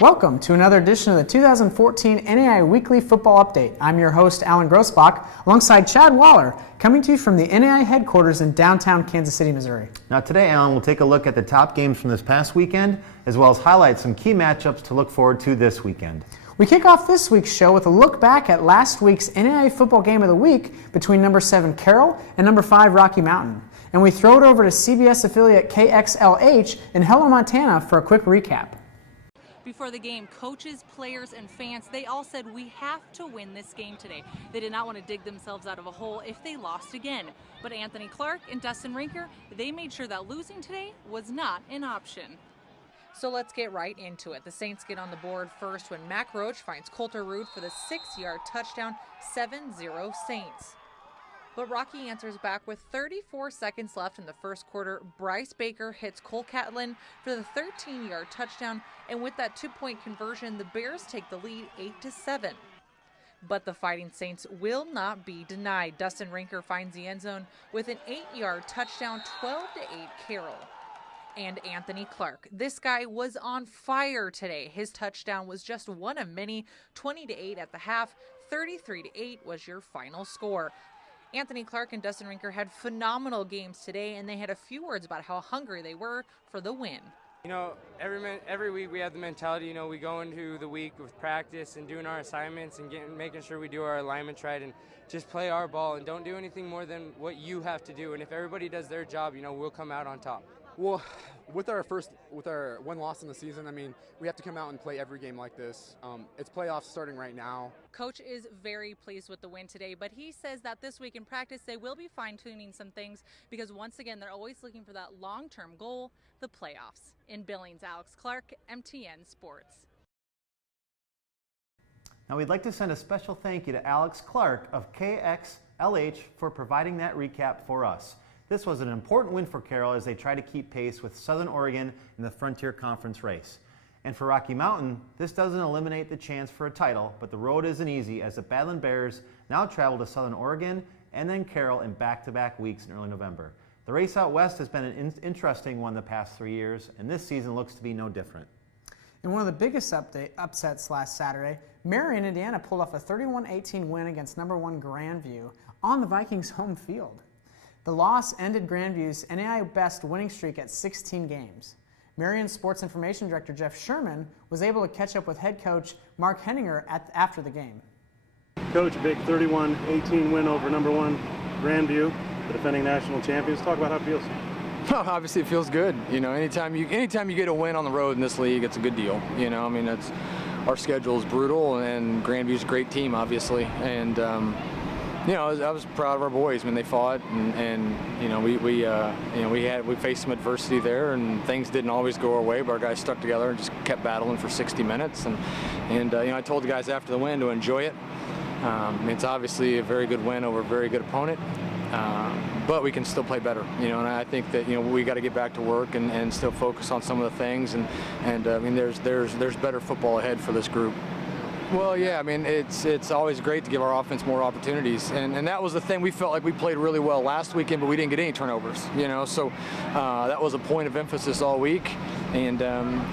Welcome to another edition of the 2014 NAIA Weekly Football Update. I'm your host, Alan Grossbach, alongside Chad Waller, coming to you from the NAIA headquarters in downtown Kansas City, Missouri. Now today, Alan, we'll take a look at the top games from this past weekend, as well as highlight some key matchups to look forward to this weekend. We kick off this week's show with a look back at last week's NAIA football game of the week between number 7 Carroll and number 5 Rocky Mountain. And we throw it over to CBS affiliate KXLH in Hello, Montana for a quick recap. Before the game, coaches, players, and fans, they all said we have to win this game today. They did not want to dig themselves out of a hole if they lost again. But Anthony Clark and Dustin Rinker, they made sure that losing today was not an option. So let's get right into it. The Saints get on the board first when Mac Roach finds Coulter Root for the 6-yard touchdown, 7-0 Saints. But Rocky answers back with 34 seconds left in the first quarter. Bryce Baker hits Cole Catlin for the 13-yard touchdown, and with that 2-point conversion, the Bears take the lead 8-7. But the Fighting Saints will not be denied. Dustin Rinker finds the end zone with an 8-yard touchdown, 12-8 Carroll. And Anthony Clark. This guy was on fire today. His touchdown was just one of many, 20-8 at the half, 33-8 was your final score. Anthony Clark and Dustin Rinker had phenomenal games today, and they had a few words about how hungry they were for the win. You know, every week we have the mentality, you know, we go into the week with practice and doing our assignments and making sure we do our alignments right and just play our ball and don't do anything more than what you have to do. And if everybody does their job, you know, we'll come out on top. Well, with our one loss in the season, I mean, we have to come out and play every game like this. It's playoffs starting right now. Coach is very pleased with the win today, but he says that this week in practice they will be fine-tuning some things because once again they're always looking for that long-term goal, the playoffs. In Billings, Alex Clark, MTN Sports. Now we'd like to send a special thank you to Alex Clark of KXLH for providing that recap for us. This was an important win for Carroll as they try to keep pace with Southern Oregon in the Frontier Conference race. And for Rocky Mountain, this doesn't eliminate the chance for a title, but the road isn't easy as the Badland Bears now travel to Southern Oregon and then Carroll in back-to-back weeks in early November. The race out west has been an interesting one the past 3 years, and this season looks to be no different. In one of the biggest upsets last Saturday, Marion, Indiana pulled off a 31-18 win against number 1 Grandview on the Vikings' home field. The loss ended Grandview's NAIA best winning streak at 16 games. Marion Sports Information Director Jeff Sherman was able to catch up with head coach Mark Henninger after the game. Coach, a big 31-18 win over number 1 Grandview, the defending national champions. Talk about how it feels. Well, obviously it feels good. You know, anytime you get a win on the road in this league, it's a good deal. You know, I mean, our schedule is brutal, and Grandview's a great team, obviously, and you know, I was proud of our boys when they fought, and you know, we faced some adversity there, and things didn't always go our way, but our guys stuck together and just kept battling for 60 minutes, and you know, I told the guys after the win to enjoy it. It's obviously a very good win over a very good opponent, but we can still play better, you know, and I think that, you know, we got to get back to work and still focus on some of the things, and I mean, there's better football ahead for this group. Well, yeah, I mean, it's always great to give our offense more opportunities, and that was the thing. We felt like we played really well last weekend, but we didn't get any turnovers, you know, so that was a point of emphasis all week. And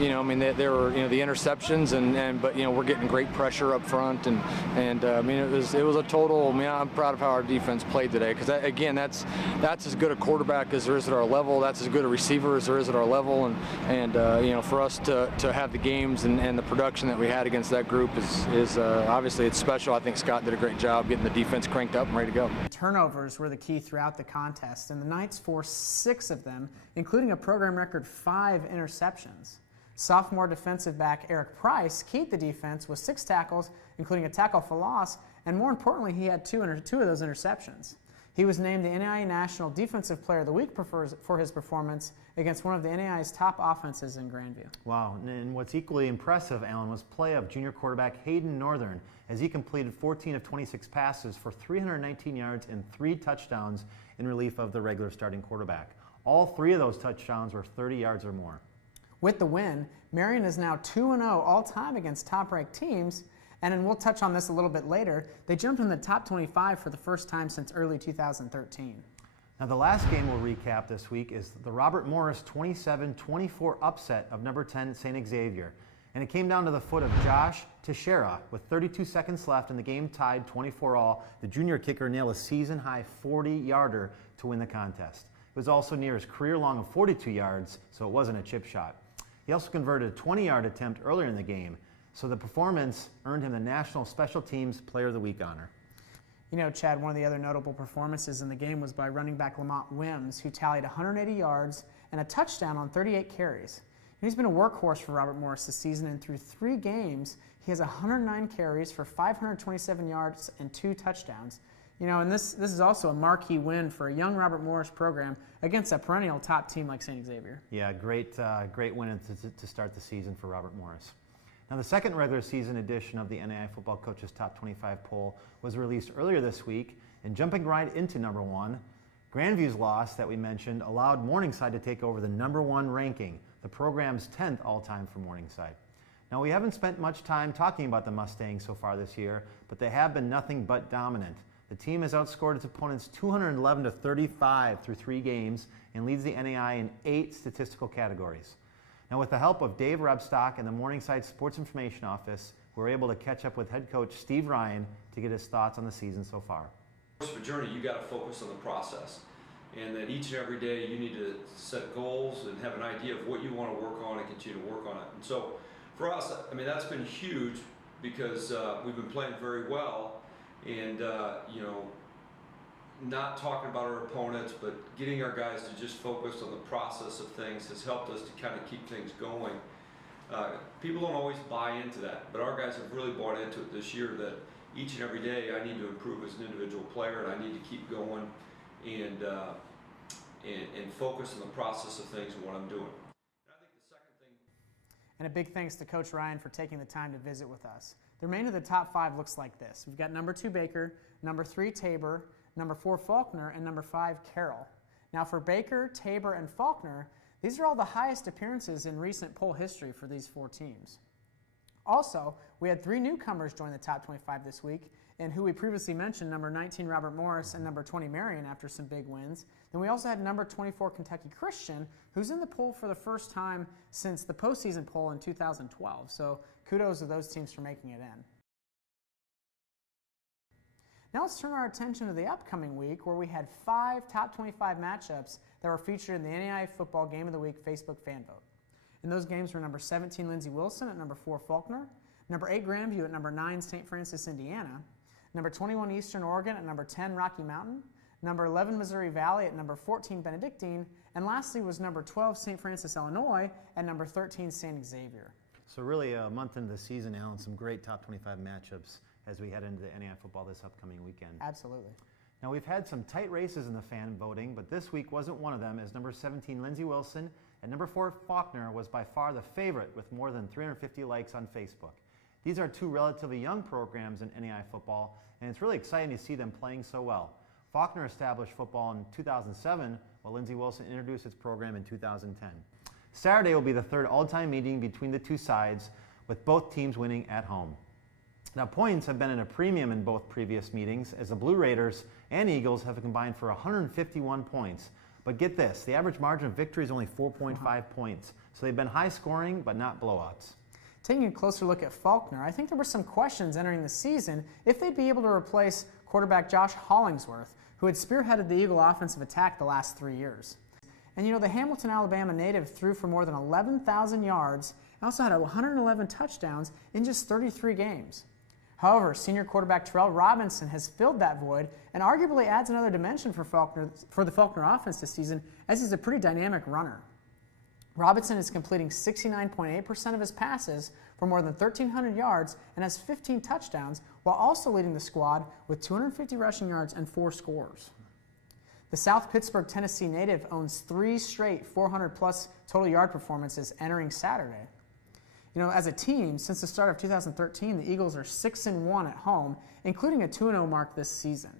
you know, I mean, there were, you know, the interceptions, but you know, we're getting great pressure up front, and I mean, it was a total. I mean, I'm proud of how our defense played today, because again, that's as good a quarterback as there is at our level. That's as good a receiver as there is at our level, and you know, for us to have the games and the production that we had against that group is obviously it's special. I think Scott did a great job getting the defense cranked up and ready to go. Turnovers were the key throughout the contest, and the Knights forced 6 of them, including a program record 5 interceptions. Sophomore defensive back Eric Price keyed the defense with 6 tackles, including a tackle for loss, and more importantly, he had 2 of those interceptions. He was named the NAIA National Defensive Player of the Week for his performance against one of the NAIA's top offenses in Grandview. Wow, and what's equally impressive, Alan, was play of junior quarterback Hayden Northern as he completed 14 of 26 passes for 319 yards and 3 touchdowns in relief of the regular starting quarterback. All 3 of those touchdowns were 30 yards or more. With the win, Marion is now 2-0 all-time against top-ranked teams, and we'll touch on this a little bit later. They jumped in the top 25 for the first time since early 2013. Now the last game we'll recap this week is the Robert Morris 27-24 upset of number 10 St. Xavier. And it came down to the foot of Josh Teixeira. With 32 seconds left and the game tied 24-all, the junior kicker nailed a season-high 40-yarder to win the contest. It was also near his career long of 42 yards, so it wasn't a chip shot. He also converted a 20-yard attempt earlier in the game, so the performance earned him the National Special Teams Player of the Week honor. You know, Chad, one of the other notable performances in the game was by running back Lamont Wims, who tallied 180 yards and a touchdown on 38 carries. He's been a workhorse for Robert Morris this season, and through 3 games, he has 109 carries for 527 yards and 2 touchdowns. You know, and this is also a marquee win for a young Robert Morris program against a perennial top team like St. Xavier. Yeah, great win to start the season for Robert Morris. Now, the second regular season edition of the NAIA Football Coaches Top 25 poll was released earlier this week, and jumping right into number 1, Grandview's loss that we mentioned allowed Morningside to take over the number 1 ranking, the program's 10th all-time for Morningside. Now, we haven't spent much time talking about the Mustangs so far this year, but they have been nothing but dominant. The team has outscored its opponents 211-35 through 3 games and leads the NAIA in 8 statistical categories. Now, with the help of Dave Rebstock and the Morningside Sports Information Office, we're able to catch up with head coach Steve Ryan to get his thoughts on the season so far. For journey, you got to focus on the process, and that each and every day you need to set goals and have an idea of what you want to work on and continue to work on it. And so, for us, I mean, that's been huge because we've been playing very well, and you know, not talking about our opponents, but getting our guys to just focus on the process of things has helped us to kind of keep things going. People don't always buy into that, but our guys have really bought into it this year that each and every day I need to improve as an individual player, and I need to keep going and focus on the process of things and what I'm doing. I think the second thing. And a big thanks to Coach Ryan for taking the time to visit with us. The remainder of the top 5 looks like this. We've got number 2 Baker, number 3 Tabor, number 4 Faulkner, and number 5 Carroll. Now for Baker, Tabor, and Faulkner, these are all the highest appearances in recent poll history for these 4 teams. Also, we had 3 newcomers join the top 25 this week, and who we previously mentioned, number 19 Robert Morris and number 20 Marion after some big wins. Then we also had number 24 Kentucky Christian, who's in the poll for the first time since the postseason poll in 2012. So kudos to those teams for making it in. Now let's turn our attention to the upcoming week, where we had 5 top 25 matchups that were featured in the NAIA Football Game of the Week Facebook fan vote. And those games were number 17 Lindsey Wilson at number 4 Faulkner, number 8 Grandview at number 9 St. Francis, Indiana, number 21 Eastern Oregon at number 10 Rocky Mountain, number 11 Missouri Valley at number 14 Benedictine, and lastly was number 12 St. Francis, Illinois at number 13 St. Xavier. So really a month into the season, Alan, some great top 25 matchups as we head into the NAIA football this upcoming weekend. Absolutely. Now, we've had some tight races in the fan voting, but this week wasn't one of them, as number 17 Lindsey Wilson and number 4 Faulkner was by far the favorite with more than 350 likes on Facebook. These are 2 relatively young programs in NAIA football, and it's really exciting to see them playing so well. Faulkner established football in 2007, while Lindsey Wilson introduced its program in 2010. Saturday will be the 3rd all-time meeting between the 2 sides, with both teams winning at home. Now, points have been at a premium in both previous meetings, as the Blue Raiders and Eagles have combined for 151 points. But get this, the average margin of victory is only 4.5 points. So they've been high scoring, but not blowouts. Taking a closer look at Faulkner, I think there were some questions entering the season if they'd be able to replace quarterback Josh Hollingsworth, who had spearheaded the Eagle offensive attack the last 3 years. And you know, the Hamilton, Alabama native threw for more than 11,000 yards and also had 111 touchdowns in just 33 games. However, senior quarterback Terrell Robinson has filled that void and arguably adds another dimension for the Faulkner offense this season, as he's a pretty dynamic runner. Robinson is completing 69.8% of his passes for more than 1,300 yards and has 15 touchdowns, while also leading the squad with 250 rushing yards and 4 scores. The South Pittsburgh, Tennessee native owns 3 straight 400-plus total yard performances entering Saturday. You know, as a team, since the start of 2013, the Eagles are 6-1 at home, including a 2-0 mark this season.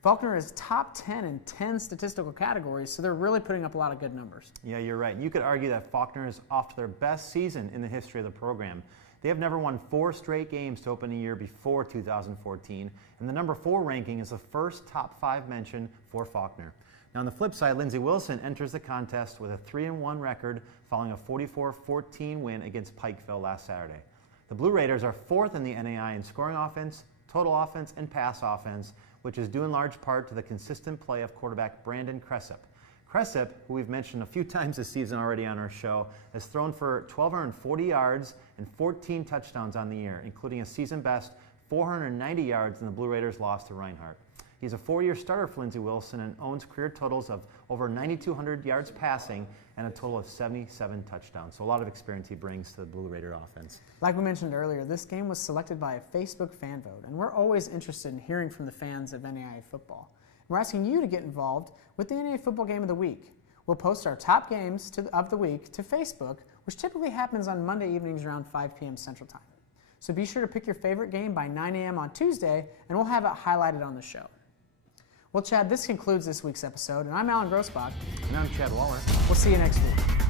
Faulkner is top 10 in 10 statistical categories, so they're really putting up a lot of good numbers. Yeah, you're right. You could argue that Faulkner is off to their best season in the history of the program. They have never won 4 straight games to open a year before 2014, and the number 4 ranking is the first top 5 mention for Faulkner. Now on the flip side, Lindsey Wilson enters the contest with a 3-1 record following a 44-14 win against Pikeville last Saturday. The Blue Raiders are 4th in the NAIA in scoring offense, total offense, and pass offense, which is due in large part to the consistent play of quarterback Brandon Cressip. Cressip, who we've mentioned a few times this season already on our show, has thrown for 1,240 yards and 14 touchdowns on the year, including a season-best 490 yards in the Blue Raiders' loss to Reinhardt. He's a 4-year starter for Lindsey Wilson and owns career totals of over 9,200 yards passing and a total of 77 touchdowns. So a lot of experience he brings to the Blue Raider offense. Like we mentioned earlier, this game was selected by a Facebook fan vote, and we're always interested in hearing from the fans of NAIA football. We're asking you to get involved with the NAIA Football Game of the Week. We'll post our top games of the week to Facebook, which typically happens on Monday evenings around 5 p.m. Central Time. So be sure to pick your favorite game by 9 a.m. on Tuesday, and we'll have it highlighted on the show. Well, Chad, this concludes this week's episode, and I'm Alan Grossbach. And I'm Chad Waller. We'll see you next week.